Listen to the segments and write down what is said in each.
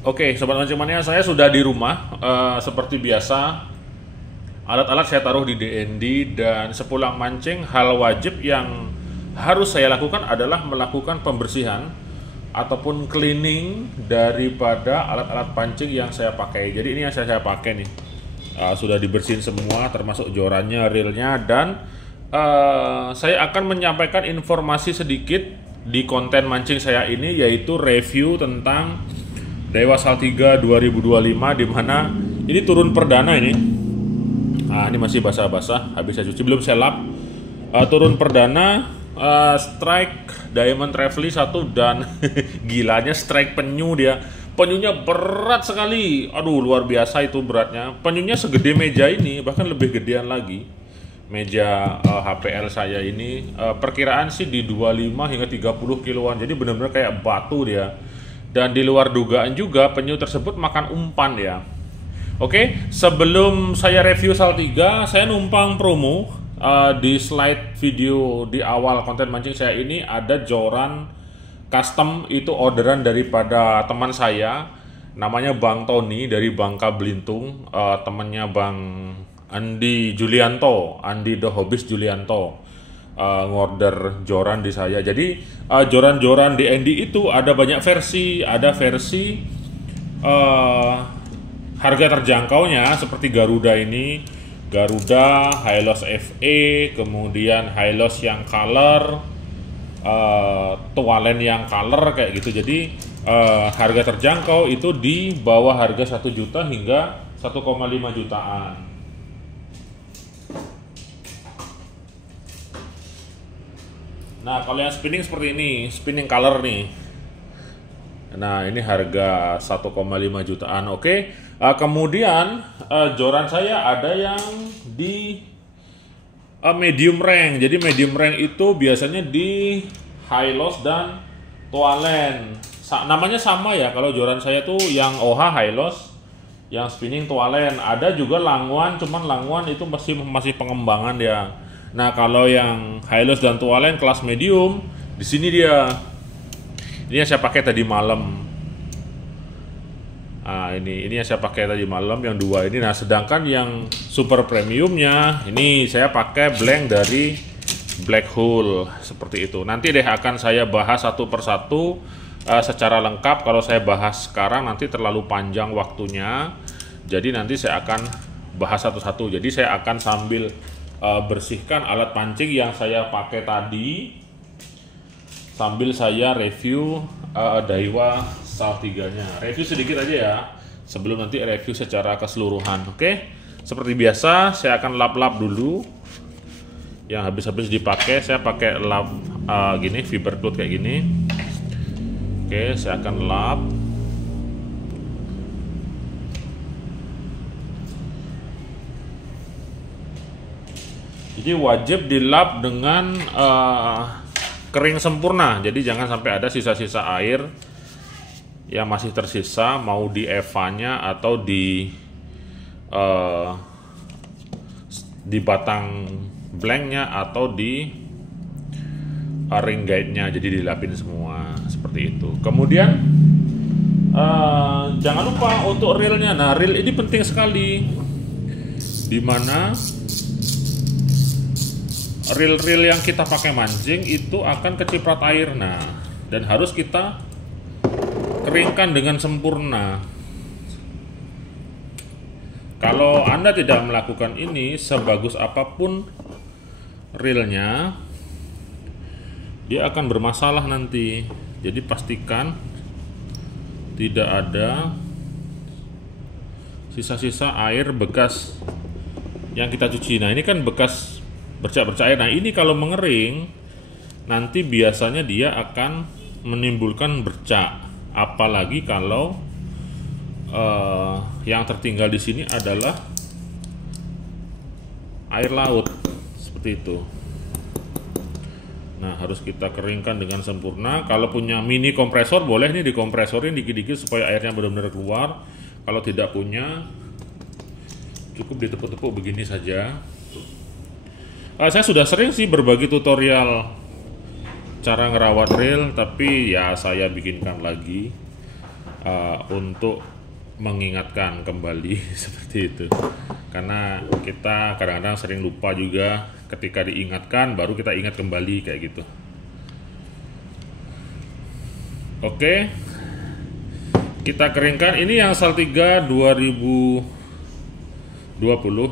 Oke, Sobat Mancing Mania, saya sudah di rumah. Seperti biasa, alat-alat saya taruh di DND, dan sepulang mancing, hal wajib yang harus saya lakukan adalah melakukan pembersihan ataupun cleaning daripada alat-alat pancing yang saya pakai. Jadi ini yang saya pakai nih, sudah dibersihin semua, termasuk jorannya, reelnya, dan saya akan menyampaikan informasi sedikit di konten mancing saya ini, yaitu review tentang Daiwa Saltiga 2025, di mana ini turun perdana ini. Ini masih basah-basah, habis saya cuci, belum saya lap. Turun perdana, strike Diamond Trevally 1, dan gilanya strike penyu dia. Penyunya berat sekali. Aduh, luar biasa itu beratnya. Penyunya segede meja ini, bahkan lebih gedean lagi. Meja HPL saya ini perkiraan sih di 25 hingga 30 kiloan. Jadi benar-benar kayak batu dia. Dan di luar dugaan juga penyu tersebut makan umpan ya. Oke, sebelum saya review Saltiga, saya numpang promo. Di slide video di awal konten mancing saya ini ada joran custom, itu orderan daripada teman saya, namanya Bang Tony dari Bangka Belitung, temannya Bang Andi Julianto, Andi The Hobbies Julianto. Ngorder joran di saya. Jadi joran-joran DND itu ada banyak versi. Ada versi harga terjangkaunya seperti Garuda ini, Garuda, Hylos FE, kemudian Hylos yang color, Tualen yang color kayak gitu. Jadi harga terjangkau itu di bawah harga 1 juta hingga 1,5 jutaan. Nah, kalau yang spinning seperti ini, spinning color nih. Nah, ini harga 1,5 jutaan. Oke. Kemudian joran saya ada yang di medium rank. Jadi medium rank itu biasanya di Hylos dan Tualen. Namanya sama ya. Kalau joran saya tuh yang OH Hylos, yang spinning Tualen. Ada juga Langwan, cuman Langwan itu masih pengembangan dia. Nah, kalau yang Hylos dan Tualen kelas medium, di sini dia. Ini yang saya pakai tadi malam. Ini yang saya pakai tadi malam, yang dua ini. Nah, sedangkan yang super premiumnya ini saya pakai blank dari Black Hole seperti itu. Nanti deh akan saya bahas satu persatu secara lengkap. Kalau saya bahas sekarang nanti terlalu panjang waktunya. Jadi nanti saya akan bahas satu-satu. Jadi saya akan sambil bersihkan alat pancing yang saya pakai tadi sambil saya review Daiwa Saltiganya. Review sedikit aja ya sebelum nanti review secara keseluruhan. Oke, seperti biasa saya akan lap-lap dulu. Yang habis-habis dipakai saya pakai lap gini, fiber cloth kayak gini. Oke, saya akan lap. Jadi wajib dilap dengan kering sempurna. Jadi jangan sampai ada sisa-sisa air yang masih tersisa, mau di EVA-nya atau di batang blanknya atau di ring guide-nya. Jadi dilapin semua seperti itu. Kemudian jangan lupa untuk reelnya. Nah, reel ini penting sekali, dimana reel-reel yang kita pakai mancing itu akan keciprat air. Nah, dan harus kita keringkan dengan sempurna. Kalau Anda tidak melakukan ini, sebagus apapun reelnya, dia akan bermasalah nanti. Jadi pastikan tidak ada sisa-sisa air bekas yang kita cuci. Nah, ini kan bekas bercak-bercak air. Nah, ini kalau mengering nanti biasanya dia akan menimbulkan bercak. Apalagi kalau yang tertinggal di sini adalah air laut seperti itu. Nah, harus kita keringkan dengan sempurna. Kalau punya mini kompresor boleh nih dikompresorin dikit-dikit supaya airnya benar-benar keluar. Kalau tidak punya, cukup ditepuk-tepuk begini saja. Saya sudah sering sih berbagi tutorial cara ngerawat reel, tapi ya saya bikinkan lagi untuk mengingatkan kembali seperti itu, karena kita kadang-kadang sering lupa juga, ketika diingatkan baru kita ingat kembali kayak gitu. Oke, kita keringkan. Ini yang Saltiga 2020,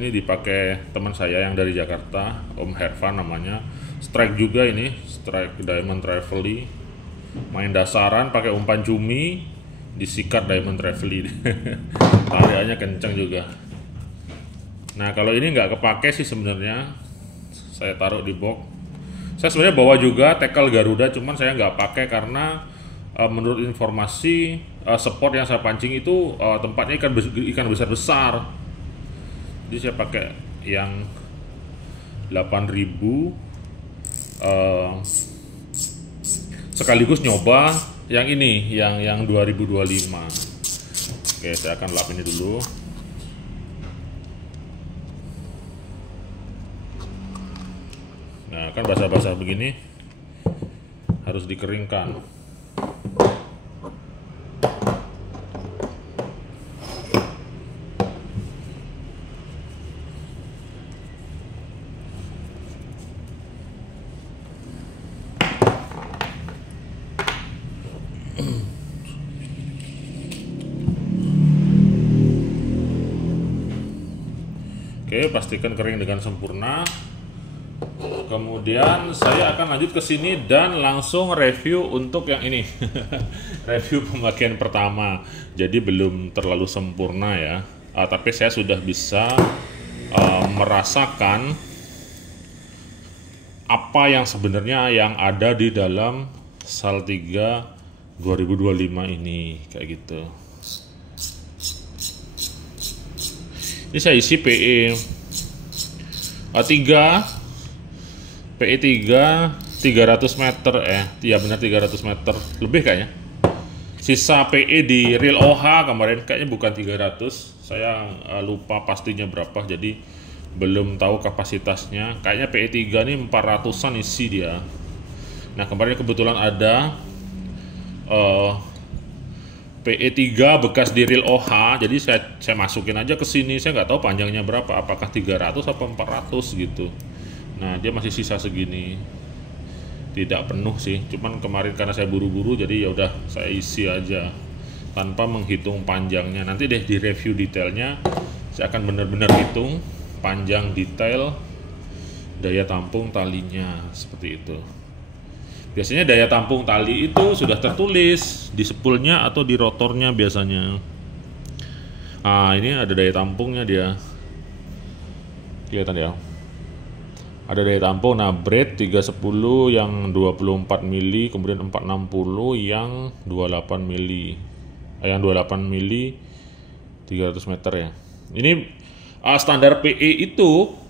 ini dipakai teman saya yang dari Jakarta, Om Hervan namanya. Strike juga ini, strike Diamond Travely, main dasaran pakai umpan cumi, disikat Diamond Travely. Tariannya kenceng juga. Nah, kalau ini nggak kepake sih sebenarnya, saya taruh di box. Saya sebenarnya bawa juga tackle Garuda, cuman saya nggak pakai karena menurut informasi spot yang saya pancing itu tempatnya ikan besar-besar. Jadi saya pakai yang 8.000, sekaligus nyoba yang ini, yang 2025. Oke, saya akan lap ini dulu. Nah, kan basah-basah begini harus dikeringkan. Oke, pastikan kering dengan sempurna. Kemudian saya akan lanjut ke sini dan langsung review untuk yang ini. Review pemakaian pertama. Jadi belum terlalu sempurna ya. Tapi saya sudah bisa merasakan apa yang sebenarnya yang ada di dalam Saltiga 2025 ini, kayak gitu. Ini saya isi PE 3 PE 3 300 meter, iya benar 300 meter lebih kayaknya. Sisa PE di real OH kemarin kayaknya bukan 300, saya lupa pastinya berapa, jadi belum tahu kapasitasnya. Kayaknya PE 3 ini 400-an isi dia. Nah, kemarin kebetulan ada PE 3 bekas di real OH, jadi saya masukin aja ke sini. Saya nggak tahu panjangnya berapa, apakah 300 atau 400 gitu. Nah, dia masih sisa segini, tidak penuh sih. Cuman kemarin karena saya buru-buru, jadi ya udah saya isi aja tanpa menghitung panjangnya. Nanti deh di review detailnya saya akan benar-benar hitung panjang detail daya tampung talinya, seperti itu. Biasanya daya tampung tali itu sudah tertulis di spoolnya atau di rotornya biasanya. Ini ada daya tampungnya dia. Kelihatan ya. Ada daya tampung. Nah, braid 310 yang 24 mili, kemudian 460 yang 28 mili. Yang 28 mili 300 meter ya. Ini standar PE itu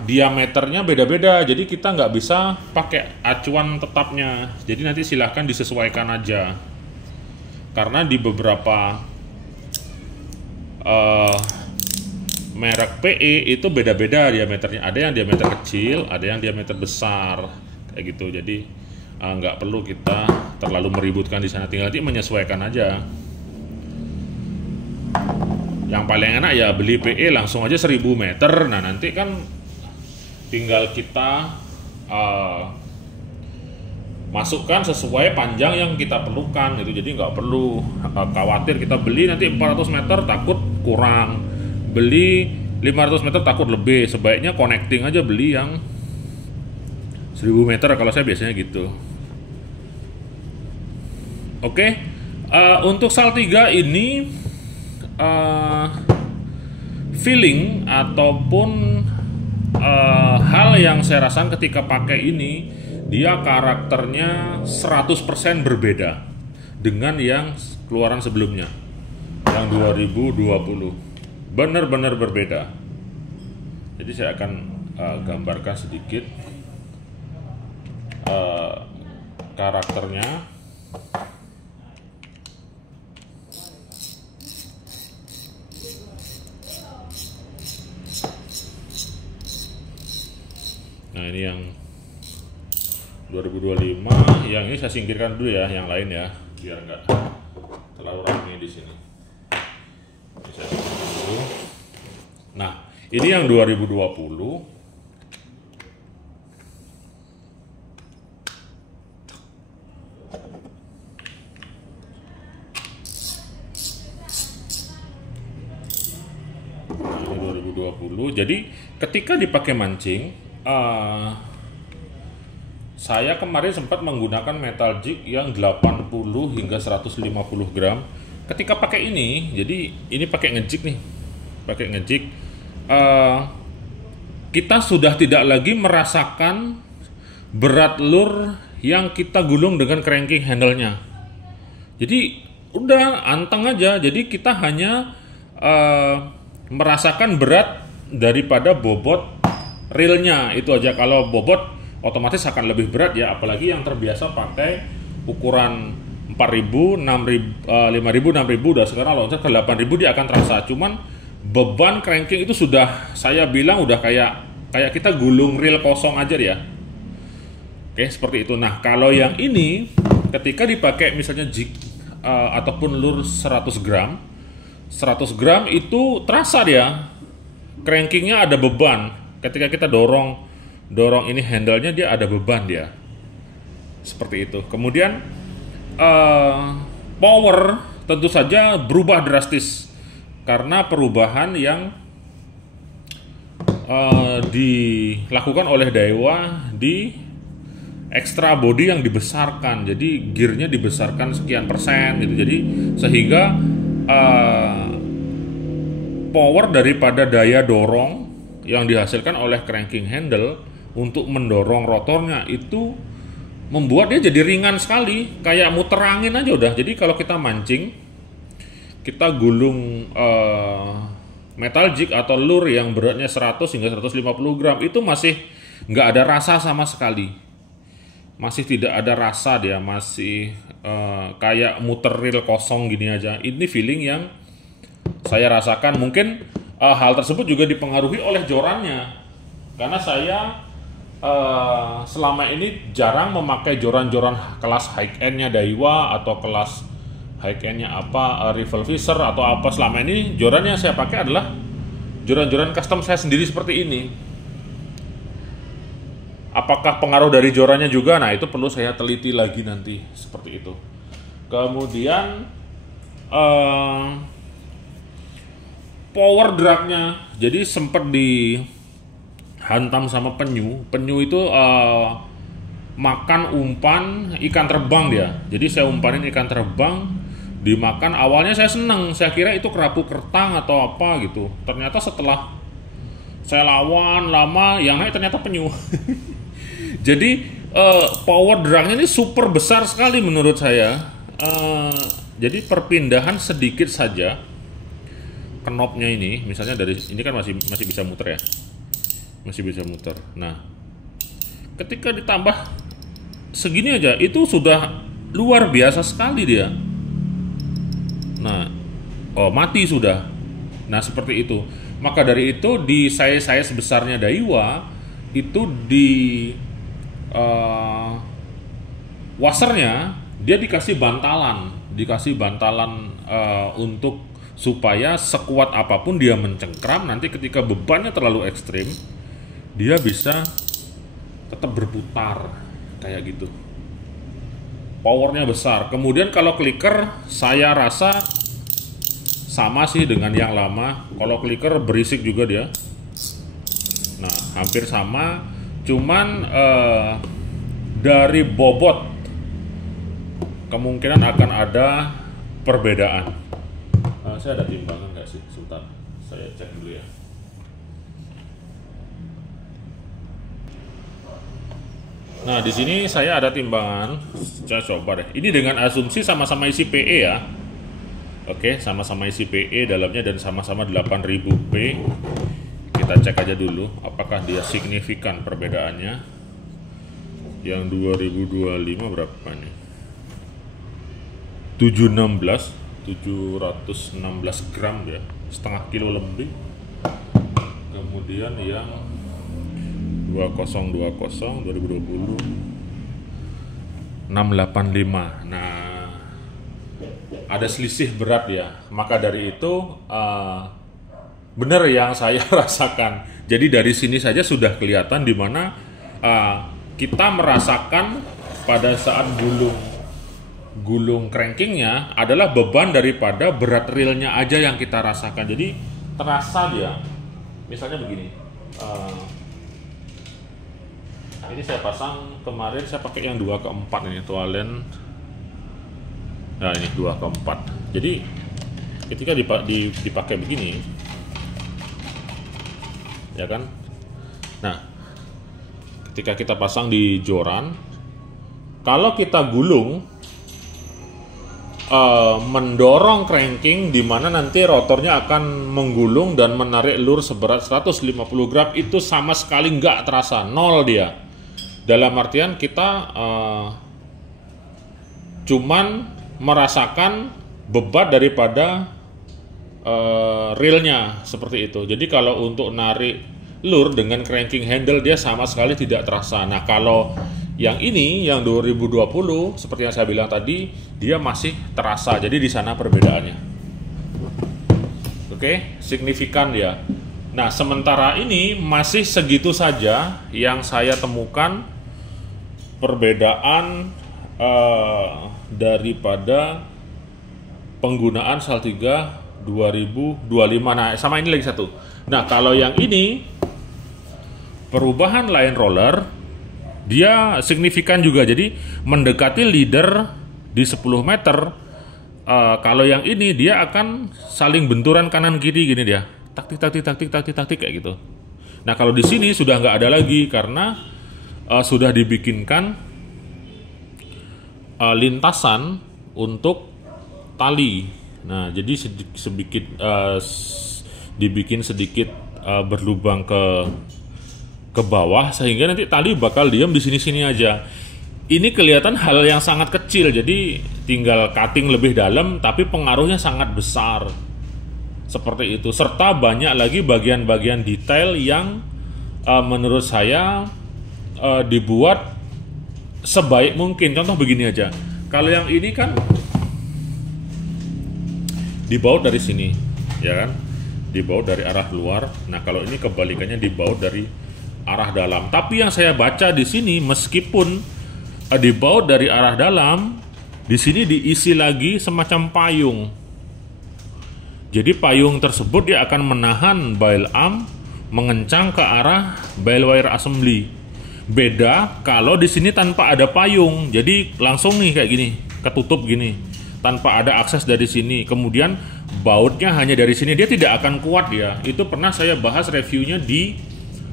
diameternya beda-beda, jadi kita nggak bisa pakai acuan tetapnya. Jadi nanti silahkan disesuaikan aja, karena di beberapa merek PE itu beda-beda diameternya. Ada yang diameter kecil, ada yang diameter besar, kayak gitu. Jadi nggak perlu kita terlalu meributkan di sana, tinggal nanti menyesuaikan aja. Yang paling enak ya beli PE langsung aja 1000 meter. Nah, nanti kan tinggal kita masukkan sesuai panjang yang kita perlukan gitu. Jadi nggak perlu khawatir kita beli nanti 400 meter takut kurang, beli 500 meter takut lebih. Sebaiknya connecting aja, beli yang 1000 meter kalau saya biasanya gitu. Oke, untuk Saltiga ini feeling ataupun hal yang saya rasakan ketika pakai ini, dia karakternya 100% berbeda dengan yang keluaran sebelumnya, yang 2020. Benar-benar berbeda. Jadi saya akan gambarkan sedikit karakternya. Nah, ini yang 2025, yang ini saya singkirkan dulu ya, yang lain ya, biar nggak terlalu di sini. Bisa dulu. Nah, ini yang 2020. Nah, ini 2020. Jadi ketika dipakai mancing, saya kemarin sempat menggunakan metal jig yang 80 hingga 150 gram. Ketika pakai ini, jadi ini pakai ngejig nih, pakai ngejig, kita sudah tidak lagi merasakan berat lure yang kita gulung dengan cranking handle-nya. Jadi udah anteng aja. Jadi kita hanya merasakan berat daripada bobot reelnya itu aja. Kalau bobot otomatis akan lebih berat ya, apalagi yang terbiasa pakai ukuran 4.000, 6.000, 5.000, 6.000, udah sekarang loncat ke 8.000 dia akan terasa. Cuman beban cranking itu sudah saya bilang udah kayak kita gulung reel kosong aja ya. Oke, seperti itu. Nah, kalau yang ini ketika dipakai misalnya jig ataupun lure 100 gram itu terasa dia crankingnya ada beban. Ketika kita dorong ini handle-nya, dia ada beban dia. Seperti itu. Kemudian power tentu saja berubah drastis karena perubahan yang dilakukan oleh Daiwa di extra body yang dibesarkan. Jadi gearnya dibesarkan sekian persen gitu. Jadi sehingga power daripada daya dorong yang dihasilkan oleh cranking handle untuk mendorong rotornya itu membuat dia jadi ringan sekali, kayak muter angin aja udah. Jadi kalau kita mancing, kita gulung metal jig atau lure yang beratnya 100 hingga 150 gram itu masih nggak ada rasa sama sekali. Masih tidak ada rasa dia, masih kayak muter reel kosong gini aja. Ini feeling yang saya rasakan. Mungkin hal tersebut juga dipengaruhi oleh jorannya, karena saya selama ini jarang memakai joran-joran kelas high end-nya Daiwa atau kelas high end-nya Rival Fisher atau apa. Selama ini joran yang saya pakai adalah joran-joran custom saya sendiri seperti ini. Apakah pengaruh dari jorannya juga? Nah, itu perlu saya teliti lagi nanti, seperti itu. Kemudian power drag-nya, jadi sempat dihantam sama penyu itu makan umpan ikan terbang dia. Jadi saya umpanin ikan terbang, dimakan. Awalnya saya seneng, saya kira itu kerapu kertang atau apa gitu. Ternyata setelah saya lawan lama, yang naik ternyata penyu. Jadi power drag-nya ini super besar sekali menurut saya. Jadi perpindahan sedikit saja knopnya ini, misalnya dari ini kan masih bisa muter ya, masih bisa muter. Nah, ketika ditambah segini aja itu sudah luar biasa sekali dia. Nah, mati sudah. Nah, seperti itu. Maka dari itu di saya sebesarnya Daiwa itu di washernya dia dikasih bantalan untuk supaya sekuat apapun dia mencengkram, nanti ketika bebannya terlalu ekstrim dia bisa tetap berputar kayak gitu. Powernya besar. Kemudian kalau clicker saya rasa sama sih dengan yang lama. Kalau clicker berisik juga dia. Nah, hampir sama, cuman dari bobot kemungkinan akan ada perbedaan. Saya ada timbangan nggak sih? Sebentar, saya cek dulu ya. Nah, di sini saya ada timbangan. Saya coba deh. Ini dengan asumsi sama-sama isi PE ya. Oke, sama-sama isi PE dalamnya dan sama-sama 8000 P. Kita cek aja dulu apakah dia signifikan perbedaannya. Yang 2025 berapa nih? 716 gram ya, setengah kilo lebih. Kemudian yang 2020 685. Nah, ada selisih berat ya. Maka dari itu benar yang saya rasakan. Jadi dari sini saja sudah kelihatan di mana kita merasakan pada saat gulung crankingnya adalah beban daripada berat reelnya aja yang kita rasakan. Jadi terasa dia. Misalnya begini. Ini saya pasang kemarin, saya pakai yang 2/4 ini Toalen. Nah ini 2/4. Jadi ketika dipakai begini, ya kan? Nah, ketika kita pasang di joran, kalau kita gulung, mendorong cranking di mana nanti rotornya akan menggulung dan menarik lur seberat 150 gram, itu sama sekali nggak terasa, nol dia. Dalam artian kita cuman merasakan beban daripada reelnya seperti itu. Jadi kalau untuk narik lur dengan cranking handle dia sama sekali tidak terasa. Nah kalau yang ini yang 2020 seperti yang saya bilang tadi, dia masih terasa. Jadi di sana perbedaannya. Oke, signifikan ya. Nah sementara ini masih segitu saja yang saya temukan perbedaan daripada penggunaan Saltiga 2025. Nah, sama ini lagi satu. Nah, kalau yang ini perubahan line roller dia signifikan juga. Jadi mendekati leader di 10 meter. Kalau yang ini dia akan saling benturan kanan kiri gini dia. Taktik kayak gitu. Nah, kalau di sini sudah nggak ada lagi karena sudah dibikinkan lintasan untuk tali. Nah, jadi dibikin sedikit berlubang ke bawah sehingga nanti tali bakal diam di sini-sini aja. Ini kelihatan hal yang sangat kecil, jadi tinggal cutting lebih dalam tapi pengaruhnya sangat besar. Seperti itu. Serta banyak lagi bagian-bagian detail yang menurut saya dibuat sebaik mungkin. Contoh begini aja. Kalau yang ini kan dibaut dari sini, ya kan? Dibaut dari arah luar. Nah, kalau ini kebalikannya dibaut dari arah dalam. Tapi yang saya baca di sini meskipun dibaut dari arah dalam, di sini diisi lagi semacam payung. Jadi payung tersebut dia akan menahan bail arm mengencang ke arah bail wire assembly. Beda kalau di sini tanpa ada payung, jadi langsung nih kayak gini, ketutup gini, tanpa ada akses dari sini. Kemudian bautnya hanya dari sini, dia tidak akan kuat dia. Itu pernah saya bahas reviewnya di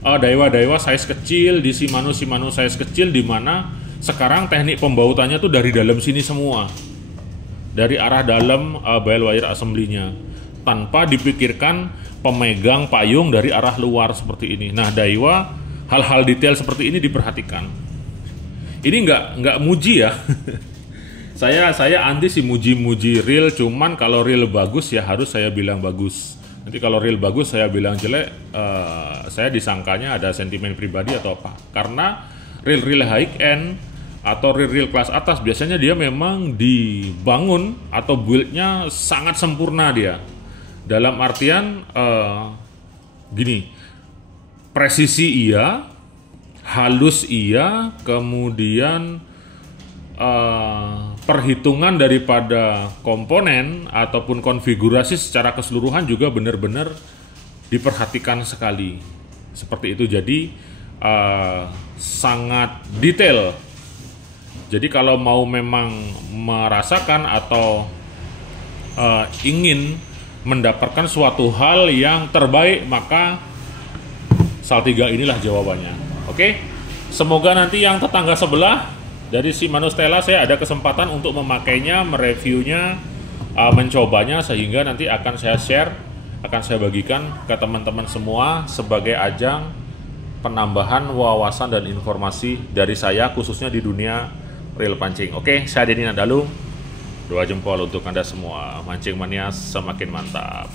Daiwa size kecil, di Shimano size kecil, di mana sekarang teknik pembautannya tuh dari dalam sini semua, dari arah dalam bail wire assembly-nya, tanpa dipikirkan pemegang payung dari arah luar seperti ini. Nah, Daiwa hal-hal detail seperti ini diperhatikan. Ini nggak muji ya. saya anti sih muji-muji reel, cuman kalau reel bagus ya harus saya bilang bagus. Nanti kalau reel bagus saya bilang jelek, saya disangkanya ada sentimen pribadi atau apa. Karena reel high end atau reel kelas atas biasanya dia memang dibangun atau build-nya sangat sempurna dia. Dalam artian gini, presisi iya, halus iya, kemudian perhitungan daripada komponen ataupun konfigurasi secara keseluruhan juga benar-benar diperhatikan sekali. Seperti itu, jadi sangat detail. Jadi kalau mau memang merasakan atau ingin mendapatkan suatu hal yang terbaik, maka Saltiga inilah jawabannya. Oke, semoga nanti yang tetangga sebelah dari Shimano Stella saya ada kesempatan untuk memakainya, mereviewnya, mencobanya, sehingga nanti akan saya share, akan saya bagikan ke teman-teman semua sebagai ajang penambahan wawasan dan informasi dari saya khususnya di dunia reel pancing. Oke, saya Denny Nadalu. 2 jempol untuk Anda semua. Mancing mania semakin mantap.